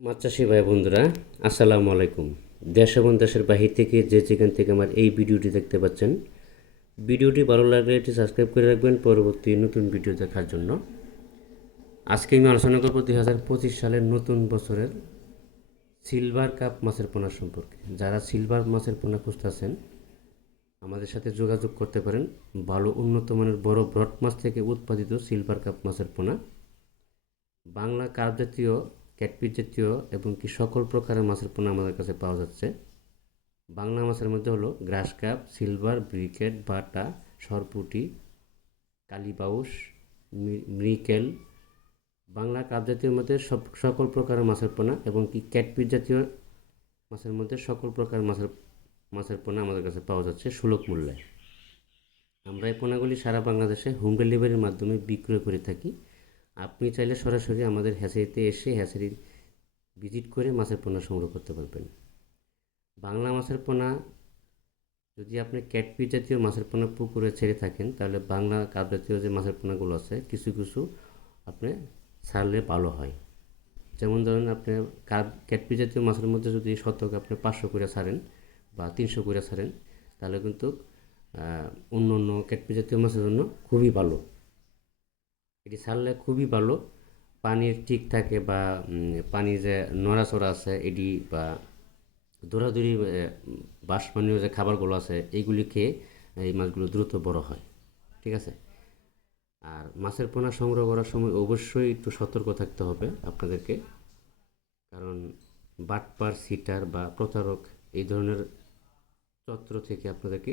মাছ চাষি ভাই বন্ধুরা, আসসালামু আলাইকুম। দেশ এবং দেশের বাহির থেকে যেখান থেকে আমার এই ভিডিওটি দেখতে পাচ্ছেন, ভিডিওটি ভালো লাগলে এটি সাবস্ক্রাইব করে রাখবেন পরবর্তী নতুন ভিডিও দেখার জন্য। আজকে আমি আলোচনা করব 2025 সালের নতুন বছরের সিলভার কাপ মাছের পোনা সম্পর্কে। যারা সিলভার মাছের পোনা খুঁজতেছেন আমাদের সাথে যোগাযোগ করতে পারেন। ভালো উন্নত মানের বড় ব্রড মাছ থেকে উৎপাদিত সিলভার কাপ মাছের পোনা, বাংলা কার্প জাতীয়, ক্যাটফিশ জাতীয় এবং কি সকল প্রকারের মাছের পোনা আমাদের কাছে পাওয়া যাচ্ছে। বাংলা মাছের মধ্যে হলো গ্রাস কাপ, সিলভার, ব্রিকেট, বাটা, সরপুঁটি, কালীবাউস, মৃকেল। বাংলা কাপ জাতীয় মধ্যে সকল প্রকারের মাছের পোনা এবং কি ক্যাটফিশ জাতীয় মাছের মধ্যে সকল প্রকার মাছের পোনা আমাদের কাছে পাওয়া যাচ্ছে সুলভ মূল্যে। আমরা এই পোনাগুলি সারা বাংলাদেশে হোম ডেলিভারির মাধ্যমে বিক্রয় করে থাকি। আপনি চাইলে সরাসরি আমাদের হ্যাচারিতে এসে হ্যাচারি ভিজিট করে মাছের পোনা সংগ্রহ করতে পারবেন। বাংলা মাছের পোনা যদি আপনি ক্যাটফিশ জাতীয় মাছের পোনা পুকুরে ছেড়ে থাকেন, তাহলে বাংলা কাপ জাতীয় যে মাছের পোনাগুলো আছে কিছু কিছু আপনি ছাড়লে ভালো হয়। যেমন ধরেন আপনি ক্যাটফিশ জাতীয় মাছের মধ্যে যদি শতক আপনি 500 করে ছাড়েন বা 300 করে ছাড়েন, তাহলে কিন্তু অন্য অন্য ক্যাটফিশ জাতীয় মাছের জন্য খুবই ভালো। এটি ছাড়লে খুবই ভালো, পানির ঠিক থাকে বা পানি যে নড়াচড়া আছে এটি বা দৌড়াদৌড়ি বাষ্পনীয় যে খাবারগুলো আছে এইগুলি খেয়ে এই মাছগুলো দ্রুত বড় হয়। ঠিক আছে। আর মাছের পোনা সংগ্রহ করার সময় অবশ্যই একটু সতর্ক থাকতে হবে আপনাদেরকে, কারণ বাটপার, সিটার বা প্রতারক এই ধরনের চত্র থেকে আপনাদেরকে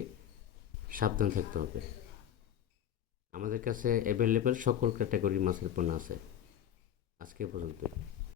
সাবধান থাকতে হবে। আমাদের কাছে অ্যাভেলেবেল সকল ক্যাটাগরির মাছের পোনা আছে। আজকে পর্যন্ত।